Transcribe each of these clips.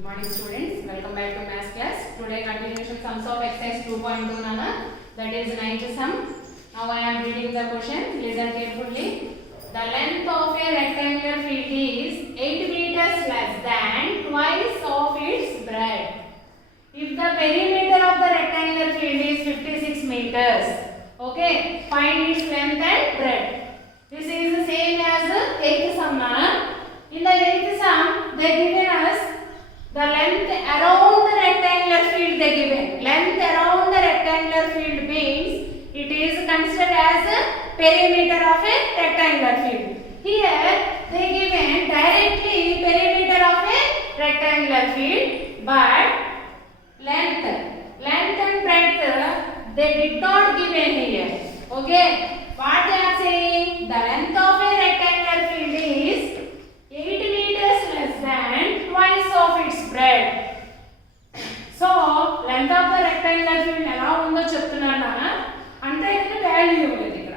Good morning students, welcome back to maths class. Today continuation sums of exercise 2.2 nana, that is ninth sum. Now I am reading the question, listen carefully. The length of a rectangular field is 8 meters less than twice of its breadth. If the perimeter of the rectangular field is 56 meters, okay, find its length and breadth. This is the same as the 8th sum nana. In the 8th sum, they given us the length around the rectangular field they given. Length around the rectangular field means it is considered as a perimeter of a rectangular field. Here they given directly perimeter of a rectangular field, but length and breadth they did not given here. Okay, what they are saying? The length of a rectangular field is 8 meters less than twice of its breadth. So, length of the rectangular field ఎలా ఉందో చెప్తున్నాను అంటే ఇక్కడ value ఇవ్వలేదు ఇక్కడ.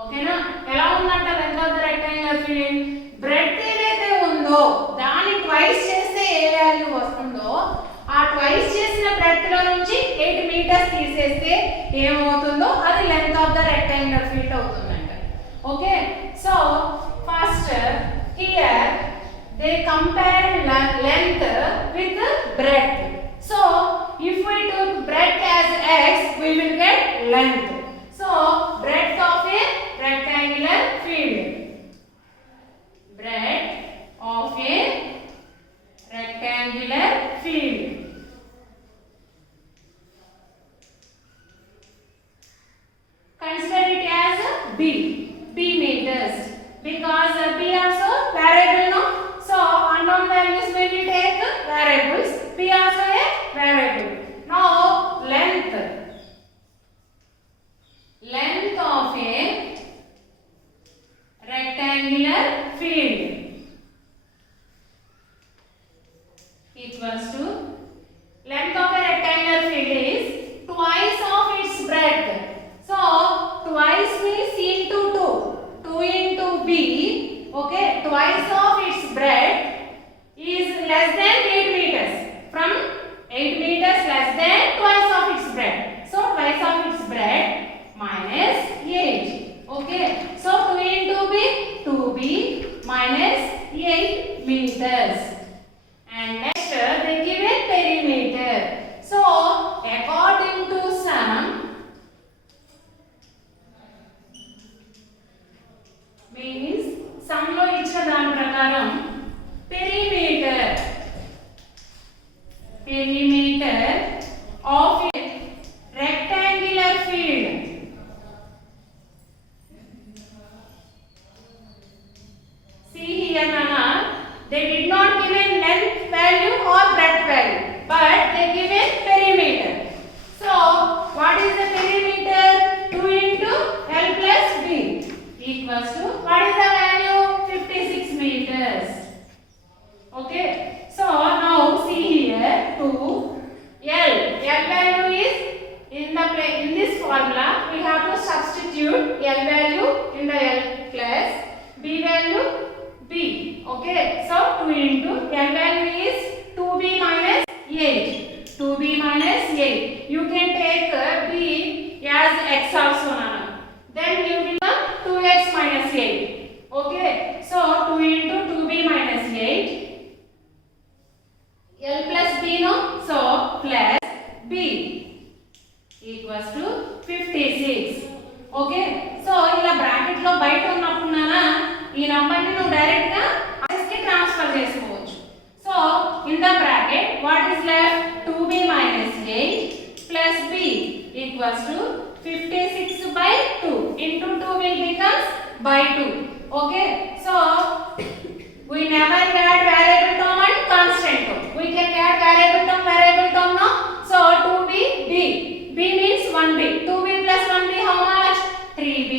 ఓకేనా? ఎలా ఉందంట length of the rectangular field? Breadth ఏదైతే ఉందో దాన్ని ట్వైస్ చేస్తే ఏ వాల్యూ వస్తుందో ఆ ట్వైస్ చేసిన బ్రెడ్త్ లో నుంచి 8 మీటర్స్ తీసేస్తే ఏమవుతుందో అది length of the rectangular field అవుతుందంట. Okay? So, first here they compare length with breadth. So if we took breadth as x, we will get length. So breadth of a rectangular field, breadth of a rectangular field, consider it as b meters, because b also variable, no? So unknown values we will take variables. B also a variable. Now length of a rectangular field equals to length of a rectangular field is twice of its breadth. So twice means into 2 into b. Okay, twice of its breadth is less than 8 meters. From 8 meters less than twice of its breadth. So twice of its breadth minus 8. Okay, so 2 into b, 2b minus 8 meters. And next they give a perimeter. So according to some means sum లో ఇచ్చిన దాని ప్రకారం perimeter of a rectangular field see here nana, they did not give a length value or breadth value, but they give a perimeter. So what is the perimeter? 2 into l plus b equals to what is the value? 56 meters. Okay, so now see here 2 l value is in this formula we have to substitute l value in the l plus b value b. Okay, so 2 into l value is 2b minus 8. 2b minus 8. You can take b as x also nana. Then you will become 2x minus 8. Okay, so 2 into 2b minus 8 l plus b, no? So plus b equals to 56. Okay, so ఇలా bracket లో బయట ఉన్నప్పుడునా ఈ number ని నువ్వు direct గా s కి transfer చేసుకోవచ్చు. So in the bracket what is left? 2b minus 8 plus b equals to 56 by 2 into 2 will becomes by 2. Okay, so we never get variable term and constant term. We can get variable term, no? So 2b b means 1b. 2b plus 1b how much? 3b.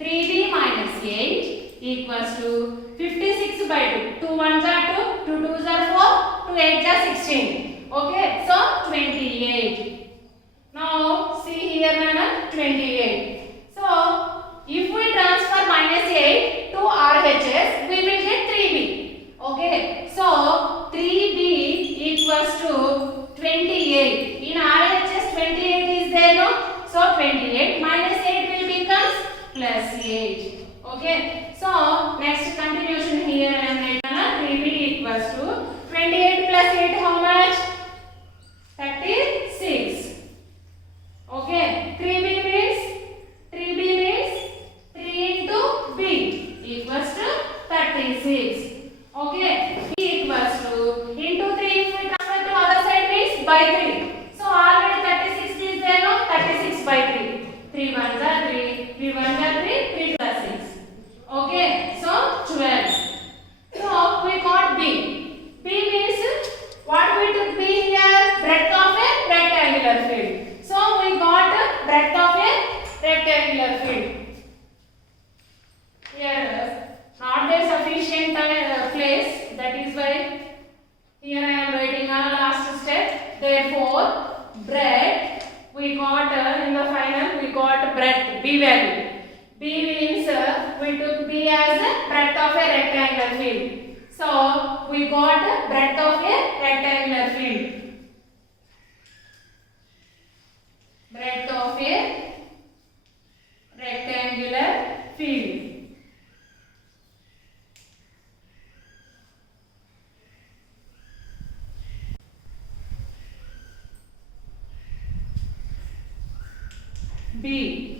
3b minus 8 equals to 56 by 2. 2 1s are 2, 2 2s are 4, 2 8s are 16. Okay, so 28. Now see here nana, 28. So if we transfer minus 8 to RHS, we will get 3b. Okay, so 3b 28 minus 8 will becomes plus 8. Okay. So next continuation here I am writing 3b equals to 28 plus 8 how much? 36. Okay. 3b means 3 into b equals to 36. Okay. b equals to into 3 if we transfer to other side means by 3. So already 36 is there, no? 36 by 3. 3 1s are 3, 3 1s are 3, 3 2 are 6. Okay, so 12. So we got B. B means what we took B here? Breadth of a rectangular field. So we got breadth of a rectangular field. Here not there sufficient place. That is why here I am writing a last step. Therefore, breadth we got in the final we got breadth B value. B means we took B as breadth of a rectangular field. So we got breadth of a rectangular field. Breadth of a rectangular field. B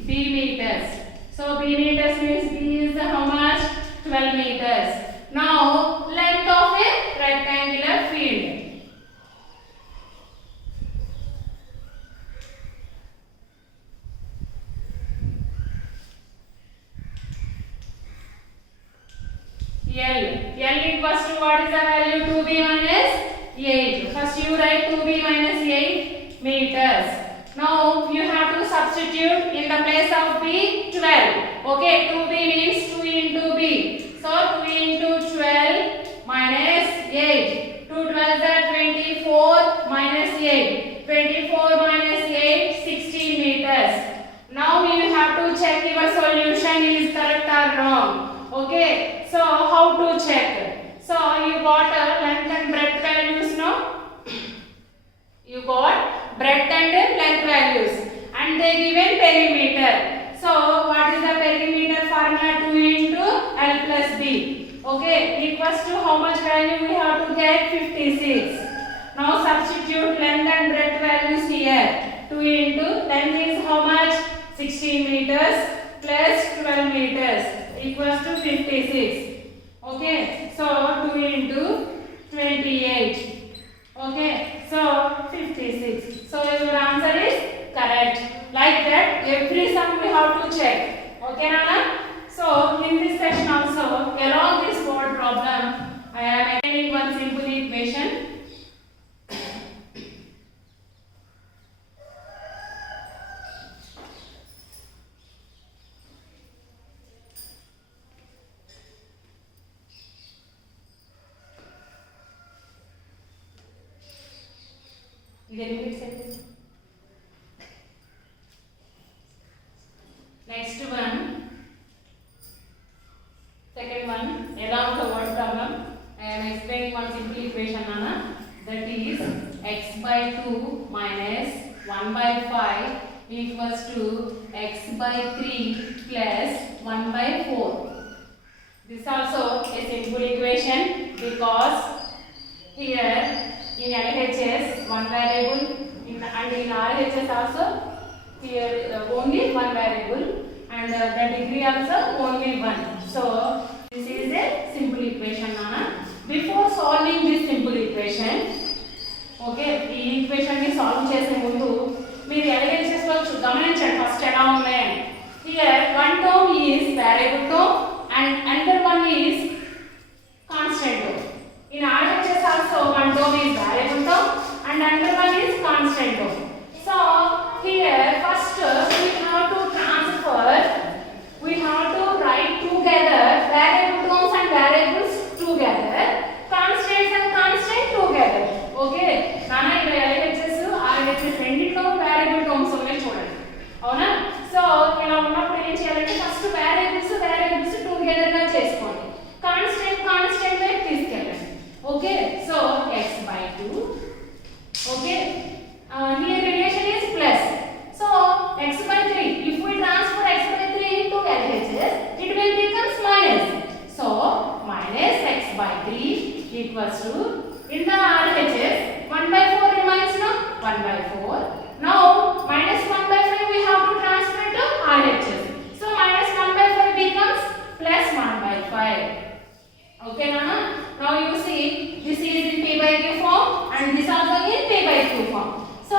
meters. So B meters means B is how much? 12 meters. Now length of a rectangular field. L equals to what is the value? 2b minus 8. First you write 2b minus 8 meters. Now you have to substitute in the place of b 12. Okay, 2b means 2 into b. So 2 into 12 minus 8. 2 12s are 24 minus 8. 24 minus 8, 16 meters. Now you have to check your solution is correct or wrong. Okay, so how to check? So you got length and breadth values, no? You got breadth and length values and they given perimeter. So what is the perimeter formula? 2 into L plus B. Okay, equals to how much value we have to get? 56. Now substitute length and breadth values here. 2 into length is how much? 16 meters plus 12 meters equals to 56. Okay, so 2 into 28. Okay, so 56. So your answer is correct. Like that, every sum we have to check. Okay, Nana? So in this section also, along this board problem, I am explaining one simple equation. Next one, second one, along the word problem, I am explaining one simple equation, Nana. That is x by 2 minus 1 by 5 equals to x by 3 plus 1 by 4. This is also a simple equation because here in LHS one variable and in RHS also here only one variable and the degree also only one. So this is a simple equation, Nana. Before solving this simple equation, okay, ఈ equation ని solve చేసే ముందు మీరు LHS లో గమనించండి first ఎలా ఉన్నాయని. Here one term is variable term and another one is constant term. In RHS also one term is variable term and another one is constant term. So here first we have to transfer, we have to write together variable terms and variables together, constants and constant together. Okay, Nana ఇలా LHS RHS రెండిట్లో variable terms ఉన్నాయి చూడండి, అవునా? So ఇలా ఉన్నప్పుడు ఏం చేయాలంటే first variables together గా చేసుకోండి, కాన్స్టెంట్ వైపు తీసుకెళ్ళండి. Okay, so x by 2. Okay, here In the RHS, 1 by 4 remains now. 1 by 4. Now, minus 1 by 5 we have to transfer to RHS. So, minus 1 by 5 becomes plus 1 by 5. Okay, Nana? Now, you see, this is in P by Q form and this also in P by Q form. So,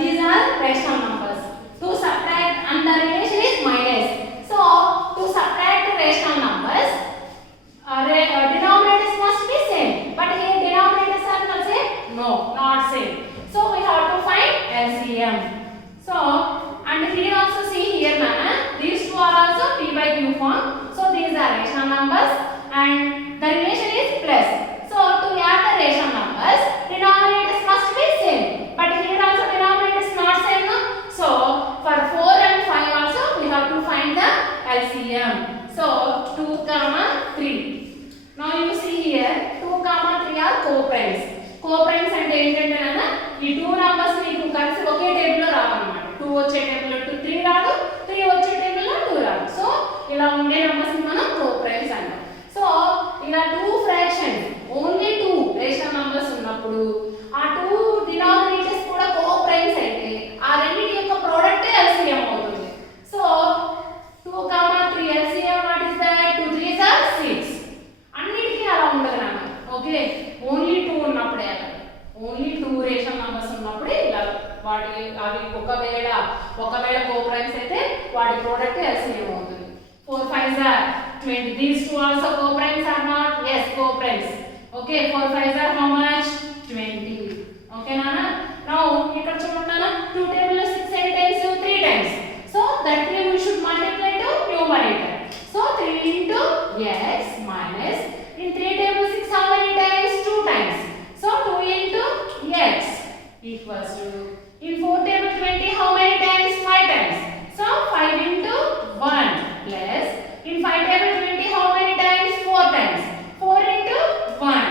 these are rational numbers. To subtract, and the relation is minus. So, to subtract rational numbers, denominators must be same. But here denominators are not same? No, not same. So, we have to find LCM. So, and here also see here, Nana, these two are also P by Q form. So, these are rational numbers and the relation is plus. So, to add the rational numbers, denominators must be same. But here also denominators not same, no? So, for 4 and 5 also we have to find the LCM. So, 2, 3. Now, you see here 2, 3 are co-primes. Co-primes అంటే ఏంటంటే నాన్న ఈ 2 numbers మీకు కలిసి ఒకే table లో రావాలన్నమాట. 2 వచ్చే table లో 3 రాదు, 3 వచ్చే టేబుల్ లో 2 రాదు. సో ఇలా ఉండే నంబర్స్ ని మనం co-primes అంటాం. సో ఇలా 2 ఫ్రాక్షన్స్ ఓన్లీ 2 రేషనల్ నంబర్స్ ఉన్నప్పుడు ఆ 2 డినామినేటర్స్ కూడా co-primes అయితే ఆ రెండిటి యొక్క ప్రోడక్ట్ LCM అవుతుంది. So 2, 3 LCM what is that? 2 3s are 6. అన్నిటికీ అలా ఉండదు నాన్న. ఓకే, ఓన్లీ 2 ఉన్నప్పుడే అలా, ఓన్లీ 2 రేషనల్ నంబర్స్ ఉన్నప్పుడే ఇలా వాటి అవి ఒకవేళ co-primes అయితే వాటి ప్రోడక్ట్ LCM అవుతుంది. 4 5s are 20. These two also co-primes are not? Yes, co-primes. Okay, 4 5s are how much? 20. Okay, Nana? Now, ఇక్కడ చూడండి నాన్న, 2 table లో 6 8 times 3 times. So, that way we should multiply to numerator. So, 3 into x minus, in 3 table 6 how many times? 2 times. So, 2 into x equals to, in 4 table 20 how many times? 5 times. So, 5 into 1 plus, in 5 table 20 how many times? 4 times. 4 into 1.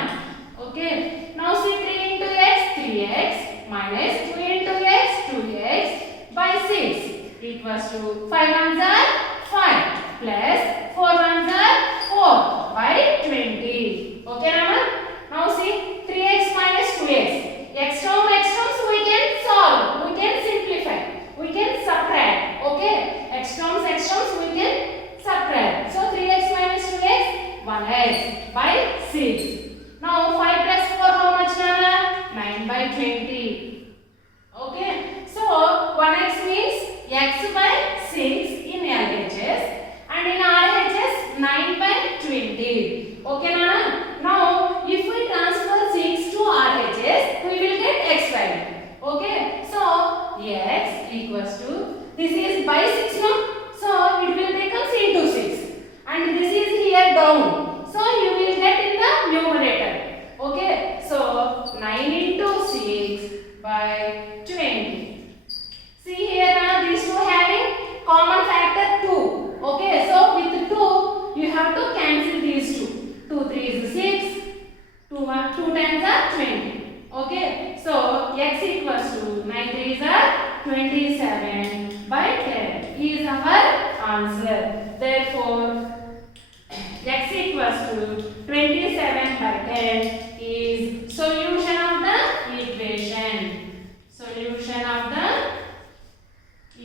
Okay. Now, see 3 into x, 3x minus 2 into x, 2x by 6 equals to 5 ones are 5 plus 4 ones are 4 by 20. Okay, Rama? Now see 3x minus 2x. X terms we can solve. We can simplify. We can subtract. Okay? X terms we can subtract. So 3x minus 2x, 1x by 6. Now 5 plus 4 how much, Nana? 9 by 20. Okay? So 1x means x by 6 in LHS and in RHS 9 by 20. Okay, Nana? Now if we transfer 6 to RHS, we will get x value. Okay? So x equals to, this is by 6 no? So it will become c into 6 and this is here down. So you will get in the numerator. Okay? So 9 into 6 by 20. See here now, these two having common factor 2. Okay, so with 2 you have to cancel these two. 2 3 is 6, 2 times are 20. Okay, so x equals to 9 3s are 27 by 10 is our answer. Therefore, x equals to 27 by 10 is solution of the equation. Solution of the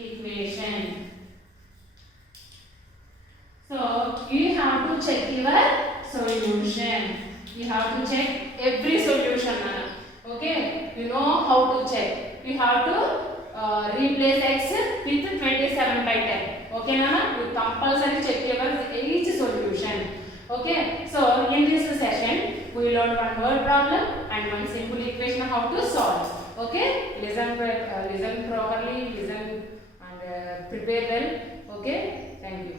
equation. So you have to check your solution. You have to check every solution. Okay, you know how to check. You have to replace x with 27 by 10. Okay, Nana? You compulsory check your each solution. Okay, so in this session we learned one word problem and one simple equation how to solve. Okay, listen properly, listen and prepare well. Okay, thank you.